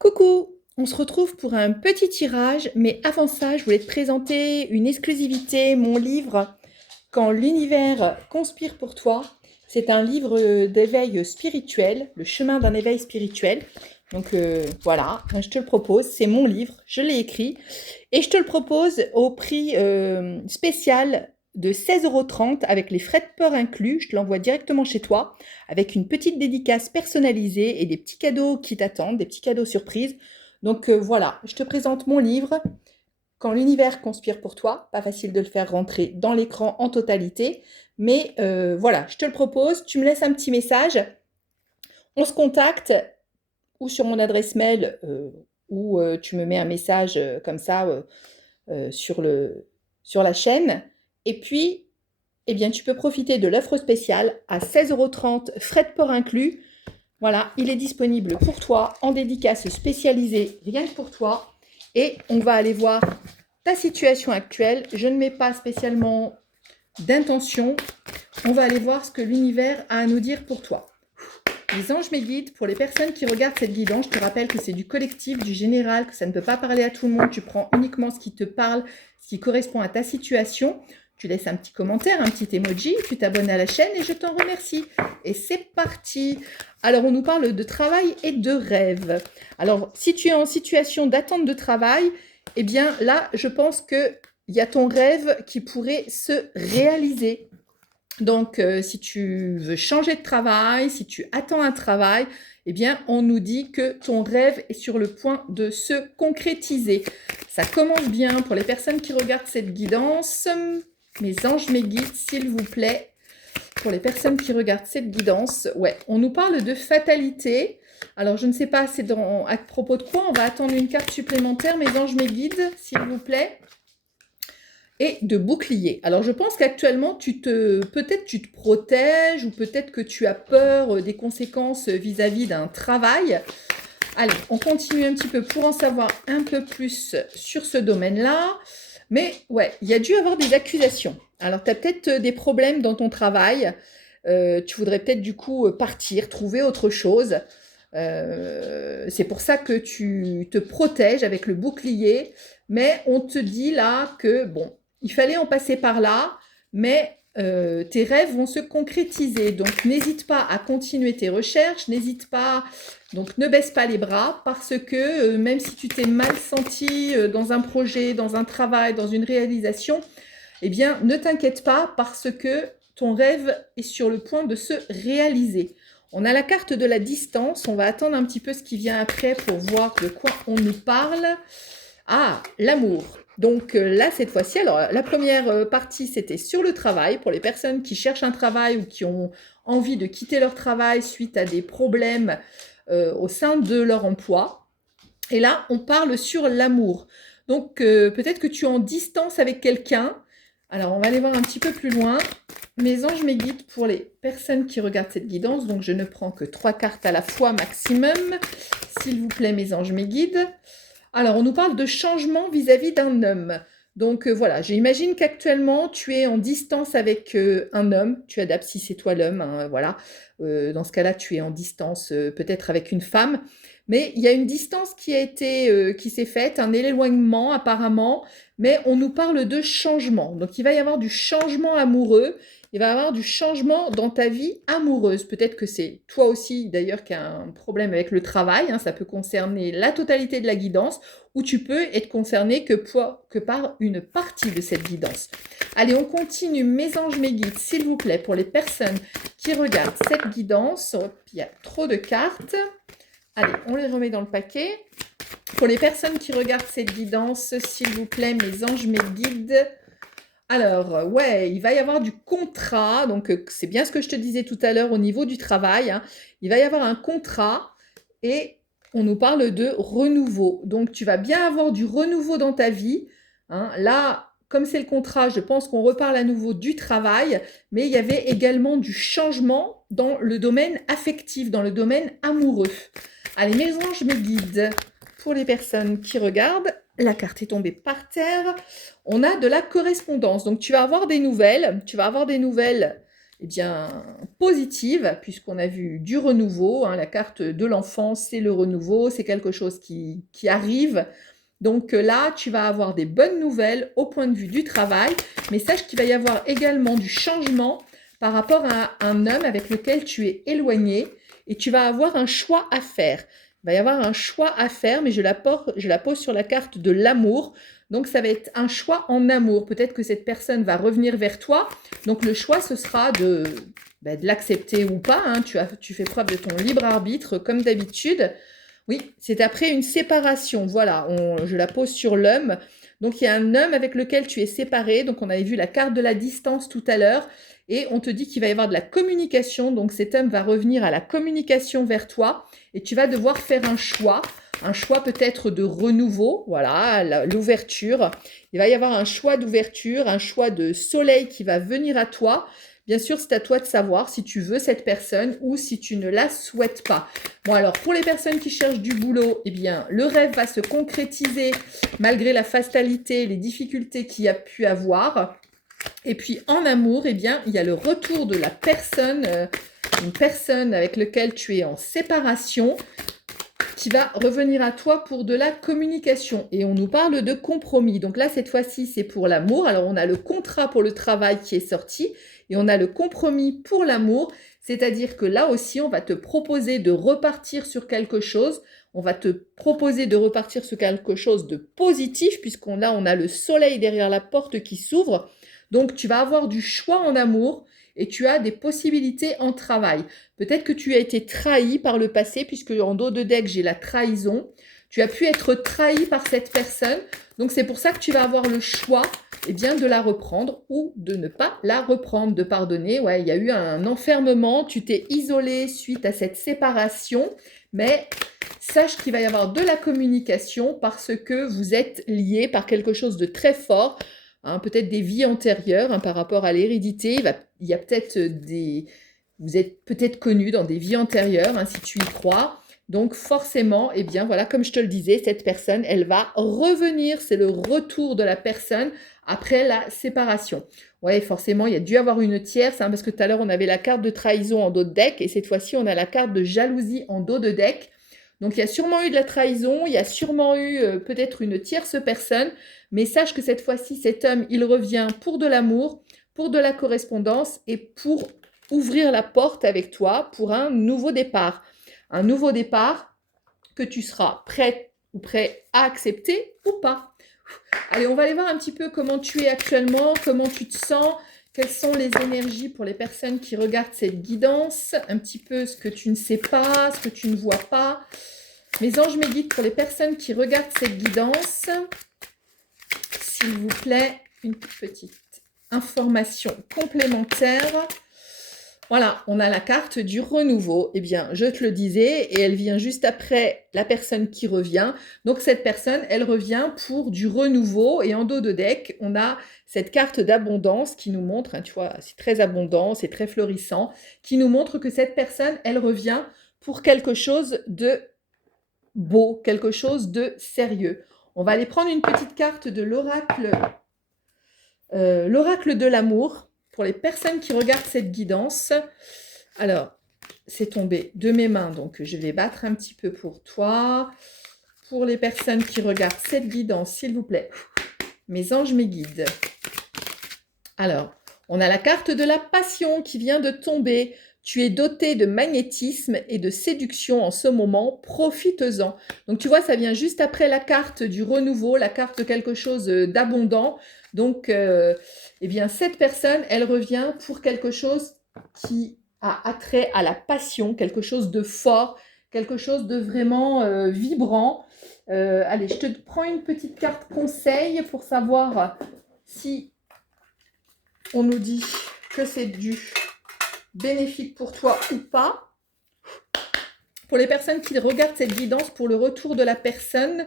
Coucou, on se retrouve pour un petit tirage, mais avant ça, je voulais te présenter une exclusivité, mon livre Quand l'univers conspire pour toi. C'est un livre d'éveil spirituel, le chemin d'un éveil spirituel. Donc voilà, je te le propose, c'est mon livre, je l'ai écrit, et je te le propose au prix spécial de 16,30 € avec les frais de port inclus. Je te l'envoie directement chez toi avec une petite dédicace personnalisée et des petits cadeaux qui t'attendent, des petits cadeaux surprises. Donc voilà, je te présente mon livre Quand l'univers conspire pour toi. Pas facile de le faire rentrer dans l'écran en totalité, mais voilà, je te le propose. Tu me laisses un petit message, on se contacte ou sur mon adresse mail ou tu me mets un message comme ça sur la chaîne. Et puis, eh bien, tu peux profiter de l'offre spéciale à 16,30 €, frais de port inclus. Voilà, il est disponible pour toi en dédicace spécialisée, rien que pour toi. Et on va aller voir ta situation actuelle. Je ne mets pas spécialement d'intention. On va aller voir ce que l'univers a à nous dire pour toi. Les anges, mes guides, pour les personnes qui regardent cette guidance, je te rappelle que c'est du collectif, du général, que ça ne peut pas parler à tout le monde. Tu prends uniquement ce qui te parle, ce qui correspond à ta situation. Tu laisses un petit commentaire, un petit emoji, tu t'abonnes à la chaîne et je t'en remercie. Et c'est parti. Alors, on nous parle de travail et de rêve. Alors, si tu es en situation d'attente de travail, eh bien là, je pense qu'il y a ton rêve qui pourrait se réaliser. Donc, si tu veux changer de travail, si tu attends un travail, eh bien, on nous dit que ton rêve est sur le point de se concrétiser. Ça commence bien pour les personnes qui regardent cette guidance. Mes anges, mes guides, s'il vous plaît. Pour les personnes qui regardent cette guidance, ouais, on nous parle de fatalité. Alors, je ne sais pas, c'est à propos de quoi. On va attendre une carte supplémentaire, mes anges, mes guides, s'il vous plaît. Et de bouclier. Alors, je pense qu'actuellement, peut-être tu te protèges ou peut-être que tu as peur des conséquences vis-à-vis d'un travail. Allez, on continue un petit peu pour en savoir un peu plus sur ce domaine-là. Mais ouais, il y a dû avoir des accusations. Alors, tu as peut-être des problèmes dans ton travail. Tu voudrais peut-être du coup partir, trouver autre chose. C'est pour ça que tu te protèges avec le bouclier. Mais on te dit là que, bon, il fallait en passer par là, mais tes rêves vont se concrétiser. Donc, n'hésite pas à continuer tes recherches, n'hésite pas, donc ne baisse pas les bras, parce que même si tu t'es mal senti dans un projet, dans un travail, dans une réalisation, eh bien, ne t'inquiète pas, parce que ton rêve est sur le point de se réaliser. On a la carte de la distance, on va attendre un petit peu ce qui vient après pour voir de quoi on nous parle. Ah, l'amour. Donc là, cette fois-ci, alors la première partie, c'était sur le travail, pour les personnes qui cherchent un travail ou qui ont envie de quitter leur travail suite à des problèmes au sein de leur emploi. Et là, on parle sur l'amour. Donc peut-être que tu es en distance avec quelqu'un. Alors, on va aller voir un petit peu plus loin. Mes anges, mes guides, pour les personnes qui regardent cette guidance, donc je ne prends que 3 cartes à la fois maximum. S'il vous plaît, mes anges, mes guides. Alors, on nous parle de changement vis-à-vis d'un homme. Donc voilà, j'imagine qu'actuellement, tu es en distance avec un homme. Tu adaptes si c'est toi l'homme, hein, voilà. Dans ce cas-là, tu es en distance peut-être avec une femme. Mais il y a une distance qui s'est faite, un éloignement apparemment, mais on nous parle de changement. Donc il va y avoir du changement amoureux, il va y avoir du changement dans ta vie amoureuse. Peut-être que c'est toi aussi d'ailleurs qui as un problème avec le travail, hein, ça peut concerner la totalité de la guidance, ou tu peux être concerné que par une partie de cette guidance. Allez, on continue, mes anges, mes guides, s'il vous plaît, pour les personnes qui regardent cette guidance. Hop, il y a trop de cartes. Allez, on les remet dans le paquet. Pour les personnes qui regardent cette guidance, s'il vous plaît, mes anges, mes guides. Alors, ouais, il va y avoir du contrat. Donc, c'est bien ce que je te disais tout à l'heure au niveau du travail, hein. Il va y avoir un contrat et on nous parle de renouveau. Donc, tu vas bien avoir du renouveau dans ta vie, hein. Là, comme c'est le contrat, je pense qu'on reparle à nouveau du travail, mais il y avait également du changement dans le domaine affectif, dans le domaine amoureux. Allez, mes anges, mes guides, pour les personnes qui regardent, la carte est tombée par terre. On a de la correspondance. Donc, tu vas avoir des nouvelles. Tu vas avoir des nouvelles eh bien, positive, puisqu'on a vu du renouveau, hein, la carte de l'enfant, c'est le renouveau, c'est quelque chose qui arrive. Donc là, tu vas avoir des bonnes nouvelles au point de vue du travail, mais sache qu'il va y avoir également du changement par rapport à un homme avec lequel tu es éloigné et tu vas avoir un choix à faire. Il va y avoir un choix à faire, mais je la pose sur la carte de l'amour. Donc, ça va être un choix en amour. Peut-être que cette personne va revenir vers toi. Donc, le choix, ce sera de l'accepter ou pas. Hein. Tu fais preuve de ton libre arbitre, comme d'habitude. Oui, c'est après une séparation. Voilà, je la pose sur l'homme. Donc, il y a un homme avec lequel tu es séparé. Donc, on avait vu la carte de la distance tout à l'heure. Et on te dit qu'il va y avoir de la communication. Donc, cet homme va revenir à la communication vers toi. Et tu vas devoir faire un choix. Un choix peut-être de renouveau. Voilà, l'ouverture. Il va y avoir un choix d'ouverture, un choix de soleil qui va venir à toi. Bien sûr, c'est à toi de savoir si tu veux cette personne ou si tu ne la souhaites pas. Bon, alors, pour les personnes qui cherchent du boulot, eh bien, le rêve va se concrétiser malgré la fatalité, les difficultés qu'il y a pu avoir. Et puis, en amour, eh bien, il y a le retour de la personne, une personne avec laquelle tu es en séparation, qui va revenir à toi pour de la communication. Et on nous parle de compromis. Donc là, cette fois-ci, c'est pour l'amour. Alors, on a le contrat pour le travail qui est sorti et on a le compromis pour l'amour. C'est-à-dire que là aussi, on va te proposer de repartir sur quelque chose. On va te proposer de repartir sur quelque chose de positif puisqu'on a le soleil derrière la porte qui s'ouvre. Donc, tu vas avoir du choix en amour et tu as des possibilités en travail. Peut-être que tu as été trahi par le passé, puisque en dos de deck, j'ai la trahison. Tu as pu être trahi par cette personne. Donc, c'est pour ça que tu vas avoir le choix eh bien, de la reprendre ou de ne pas la reprendre, de pardonner. Ouais, il y a eu un enfermement, tu t'es isolé suite à cette séparation, mais sache qu'il va y avoir de la communication parce que vous êtes liés par quelque chose de très fort. Hein, peut-être des vies antérieures par rapport à l'hérédité. Il y a peut-être vous êtes peut-être connus dans des vies antérieures, si tu y crois. Donc forcément, eh bien voilà, comme je te le disais, cette personne, elle va revenir. C'est le retour de la personne après la séparation. Ouais, forcément, il y a dû avoir une tierce, parce que tout à l'heure, on avait la carte de trahison en dos de deck, et cette fois-ci, on a la carte de jalousie en dos de deck. Donc, il y a sûrement eu de la trahison, il y a sûrement eu peut-être une tierce personne, mais sache que cette fois-ci, cet homme, il revient pour de l'amour, pour de la correspondance et pour ouvrir la porte avec toi pour un nouveau départ. Un nouveau départ que tu seras prête ou prêt à accepter ou pas. Allez, on va aller voir un petit peu comment tu es actuellement, comment tu te sens, quelles sont les énergies pour les personnes qui regardent cette guidance, un petit peu ce que tu ne sais pas, ce que tu ne vois pas. Mes anges, mes guides, pour les personnes qui regardent cette guidance, s'il vous plaît, une petite information complémentaire. Voilà, on a la carte du renouveau. Eh bien, je te le disais, et elle vient juste après la personne qui revient. Donc, cette personne, elle revient pour du renouveau. Et en dos de deck, on a cette carte d'abondance qui nous montre, tu vois, c'est très abondant, c'est très florissant, qui nous montre que cette personne, elle revient pour quelque chose de beau, quelque chose de sérieux. On va aller prendre une petite carte de l'oracle de l'amour. Pour les personnes qui regardent cette guidance, alors, c'est tombé de mes mains, donc je vais battre un petit peu pour toi. Pour les personnes qui regardent cette guidance, s'il vous plaît, mes anges, mes guides. Alors, on a la carte de la passion qui vient de tomber. Tu es doté de magnétisme et de séduction en ce moment, profites-en. Donc, tu vois, ça vient juste après la carte du renouveau, la carte de quelque chose d'abondant. Donc, eh bien, cette personne, elle revient pour quelque chose qui a attrait à la passion, quelque chose de fort, quelque chose de vraiment vibrant. Allez, je te prends une petite carte conseil pour savoir si on nous dit que c'est du bénéfique pour toi ou pas. Pour les personnes qui regardent cette guidance pour le retour de la personne,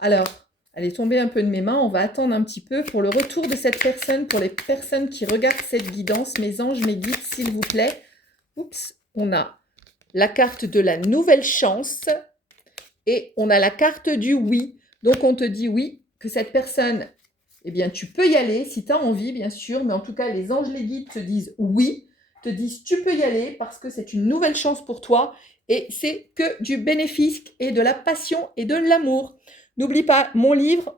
alors, elle est tombée un peu de mes mains, on va attendre un petit peu pour le retour de cette personne, pour les personnes qui regardent cette guidance, mes anges, mes guides, s'il vous plaît. Oups, on a la carte de la nouvelle chance et on a la carte du oui. Donc, on te dit oui, que cette personne, eh bien, tu peux y aller si tu as envie, bien sûr, mais en tout cas, les anges, les guides te disent oui, te disent tu peux y aller parce que c'est une nouvelle chance pour toi et c'est que du bénéfice et de la passion et de l'amour. N'oublie pas mon livre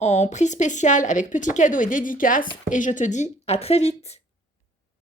en prix spécial avec petit cadeau et dédicace et je te dis à très vite.